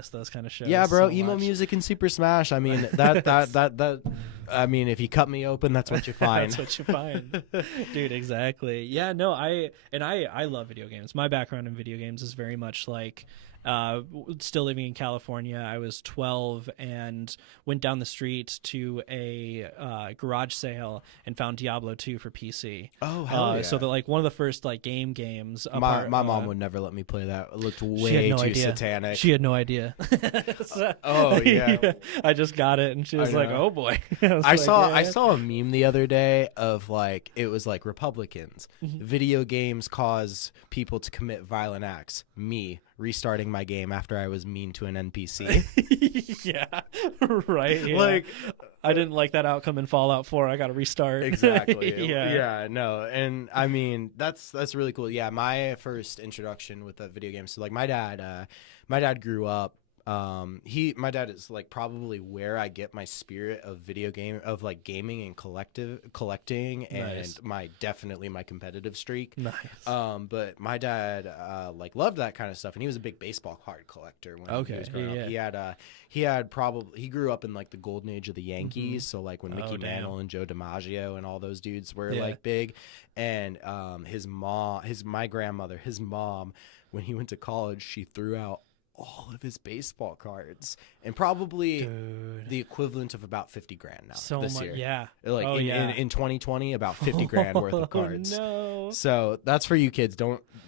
miss those kind of shows. Yeah, bro, so emo much. music and Super Smash. I mean, that. I mean, if you cut me open, that's what you find. That's what you find, dude. Exactly. Yeah. No. I love video games. My background in video games is very much like. Still living in California, I was 12 and went down the street to a garage sale and found Diablo 2 for PC. Oh, hell yeah. So that like one of the first like games. My mom would never let me play that. It looked she had way no too idea. satanic. She had no idea. Oh yeah. I just got it and she was like, "Oh boy." I saw a meme the other day of like it was like Republicans. Video games cause people to commit violent acts. Me restarting my game after I was mean to an NPC. Yeah, right. Yeah. Like I didn't like that outcome in Fallout 4. I got to restart. Exactly. Yeah. No, and I mean that's really cool. Yeah, my first introduction with a video game. So like my dad grew up. My dad is like probably where I get my spirit of like gaming and collecting and Nice. definitely my competitive streak. Nice. But my dad like loved that kind of stuff, and he was a big baseball card collector when he was growing up. He grew up in like the golden age of the Yankees, so like when Mickey Mantle and Joe DiMaggio and all those dudes were like big, and my grandmother, his mom, when he went to college, she threw out all of his baseball cards and probably the equivalent of about 50 grand now this year. Yeah. Like in 2020, about 50 grand worth of cards. No. So that's for you kids.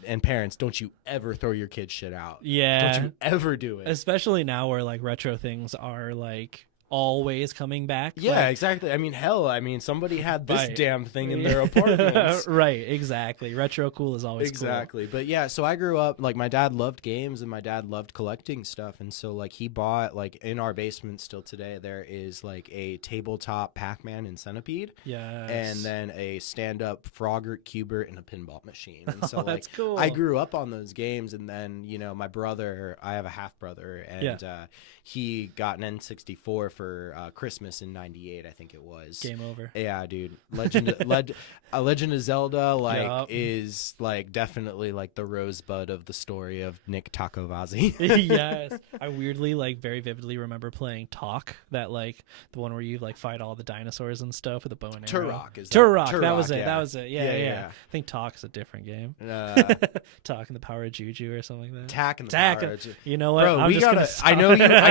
And parents, don't you ever throw your kids shit out. Yeah. Don't you ever do it. Especially now where like retro things are like always coming back. Yeah, like, exactly. I mean, hell, somebody had this Right. damn thing in their apartments. Right, exactly. Retro cool is always Exactly. But yeah, so I grew up, like my dad loved games and my dad loved collecting stuff. And so like he bought, like in our basement still today, there is like a tabletop Pac-Man and Centipede. Yes. And then a stand-up Frogger, Cubert, and a pinball machine. And so that's like cool. I grew up on those games. And then, my brother, I have a half brother, and he got an N64 for Christmas in '98, I think it was. Game over. Yeah, dude. Legend of Zelda is like definitely like the rosebud of the story of Nick Yacovazzi. Yes. I weirdly like very vividly remember playing Talk, that like the one where you like fight all the dinosaurs and stuff with a bow and arrow. Turok. That was it. Yeah. That was it. Yeah. Yeah. I think Talk is a different game. Talk and the Power of Juju or something like that. Tack and the Power. You know what? Bro,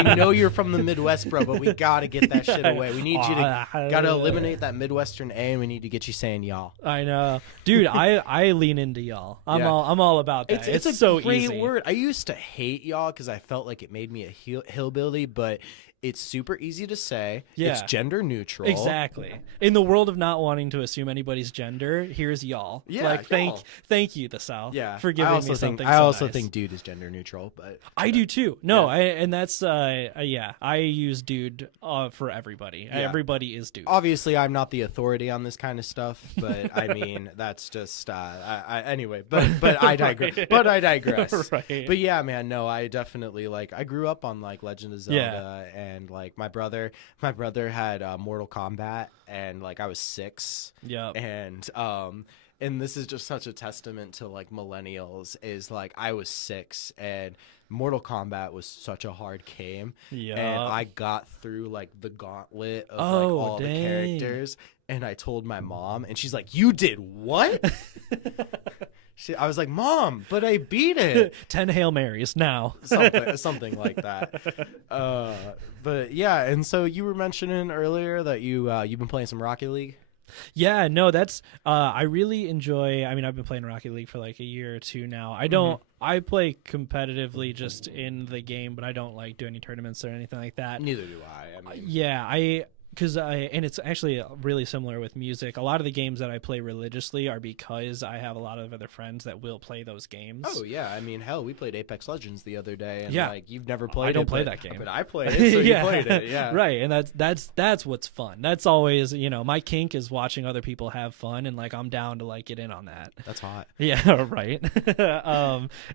I know you're from the Midwest, bro, but we gotta get that shit away. We need you to gotta eliminate that Midwestern A, and we need to get you saying y'all. I know, dude. I lean into y'all. I'm all about that. It's a so great easy. word. I used to hate y'all because I felt like it made me a hillbilly, but it's super easy to say. Yeah. It's gender neutral. Exactly. In the world of not wanting to assume anybody's gender, here's y'all. Yeah, like y'all. thank you, the South. Yeah, for giving me something. I also nice. think dude is gender neutral, but I do too. No, and that's I use dude for everybody. Yeah. Everybody is dude. Obviously, I'm not the authority on this kind of stuff, but I mean that's just anyway. But I digress. Right. But I digress. Right. But yeah, man, no, I definitely like. I grew up on like Legend of Zelda, and like my brother had Mortal Kombat, and like I was 6. Yeah. And this is just such a testament to like millennials, is like I was 6 and Mortal Kombat was such a hard game. Yeah. And I got through like the gauntlet of like all the characters, and I told my mom, and she's like, "You did what?" I was like, "Mom, but I beat it." 10 Hail Marys now. something like that. But yeah, and so you were mentioning earlier that you've been playing some Rocket League. Yeah, no, that's I really enjoy. I mean, I've been playing Rocket League for like a year or two now. I don't. I play competitively just in the game, but I don't like do any tournaments or anything like that. Neither do I. I mean, yeah, and it's actually really similar with music. A lot of the games that I play religiously are because I have a lot of other friends that will play those games. Oh yeah, I mean, hell, we played Apex Legends the other day, and like you've never played. I don't it, play but, that game, but I played it, so you played it. Yeah, right. And that's what's fun. That's always my kink is watching other people have fun, and like I'm down to like get in on that. That's hot. Yeah, right.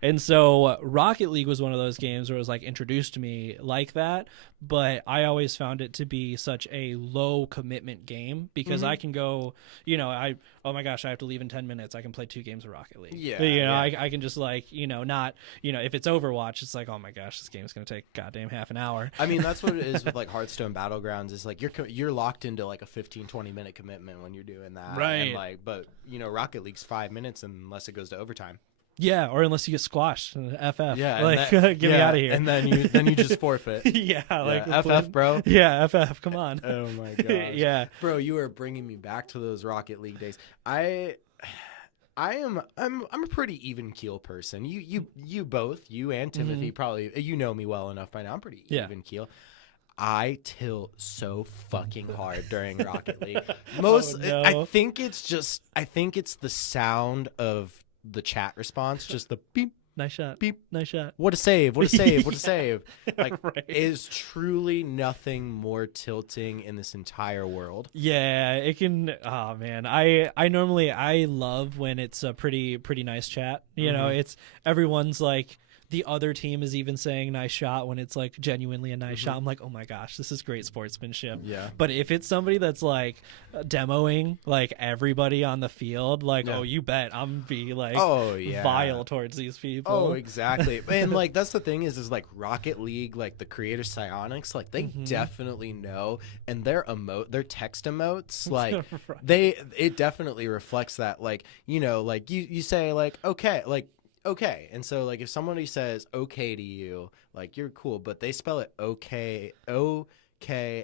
And so Rocket League was one of those games where it was like introduced to me like that, but I always found it to be such a a low commitment game because I can go, oh my gosh, I have to leave in 10 minutes. I can play 2 games of Rocket League. Yeah. I can just like, not, if it's Overwatch, it's like, oh my gosh, this game is going to take goddamn half an hour. I mean, that's what it is with like Hearthstone Battlegrounds is like you're locked into like a 15-20 minute commitment when you're doing that. Right. And like, but Rocket League's 5 minutes unless it goes to overtime. Yeah, or unless you get squashed, FF. Yeah, like get me out of here. And then you just forfeit. FF, bro. Yeah, FF. Come on. Oh my gosh. Yeah, bro, you are bringing me back to those Rocket League days. I'm a pretty even keel person. You both, you and Timothy, probably you know me well enough by now. I'm pretty even keel. I tilt so fucking hard during Rocket League. I think it's the sound of the chat response, just the beep, nice shot, beep, nice shot. What a save! What a save! What a save! Like, is truly nothing more tilting in this entire world. Yeah, it can. Oh man, I love when it's a pretty nice chat. It's everyone's like. The other team is even saying nice shot when it's like genuinely a nice shot. I'm like, oh my gosh, this is great sportsmanship. Yeah. But if it's somebody that's like demoing like everybody on the field, like, oh, you bet I'm be like vile towards these people. Oh, exactly. And like that's the thing is like Rocket League, like the creator Psyonix, like they definitely know, and their text emotes, like it definitely reflects that. Like, like you say like okay, and so like if somebody says okay to you, like you're cool, but they spell it okay, OKAY,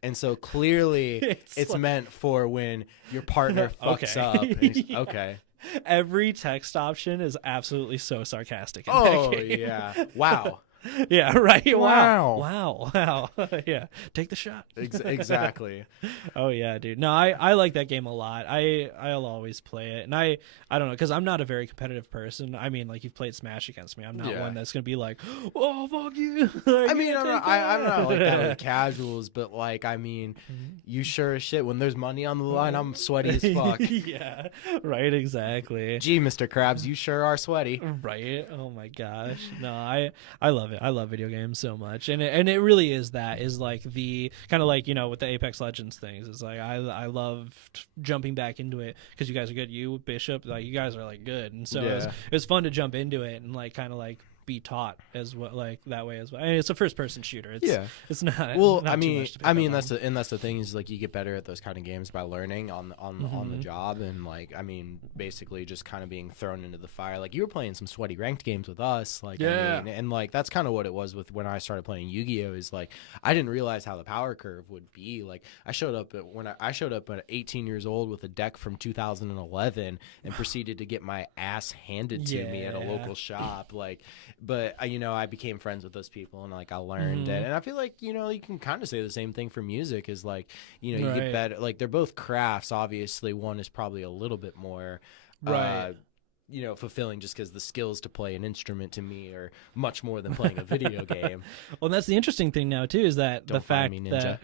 and so clearly it's like... meant for when your partner fucks up. And okay. Every text option is absolutely so sarcastic. Yeah! Wow. Yeah, right. Wow. Yeah, take the shot. Exactly. Oh yeah, dude. No, I like that game a lot. I'll always play it, and I don't know, because I'm not a very competitive person. I mean, like, you've played Smash against me. I'm not one that's gonna be like, oh fuck you. Like, I mean, I'm not like that with casuals, but like, I mean, you sure as shit when there's money on the line, I'm sweaty as fuck. Yeah, right. Exactly. Gee, Mr. Krabs, you sure are sweaty. Right. Oh my gosh. No, I love it. I love video games so much, and it really is like the kind of like with the Apex Legends things. It's like I love jumping back into it because you guys are good. You Bishop, like you guys are like good, and so it was fun to jump into it and like kind of like be taught as well, like that way as well. I mean, it's a first person shooter. It's not. Well, not I mean that's the thing is like you get better at those kind of games by learning on the job, and like I mean basically just kind of being thrown into the fire. Like you were playing some sweaty ranked games with us, like I mean, and like that's kind of what it was with when I started playing Yu-Gi-Oh. Is like I didn't realize how the power curve would be. Like I showed up at 18 years old with a deck from 2011 and proceeded to get my ass handed to me at a local shop, like. But I became friends with those people, and like I learned it, and I feel like you can kind of say the same thing for music. Is like you get better. Like they're both crafts. Obviously, one is probably a little bit more fulfilling, just because the skills to play an instrument to me are much more than playing a video game. Well, that's the interesting thing now too, is that the fact that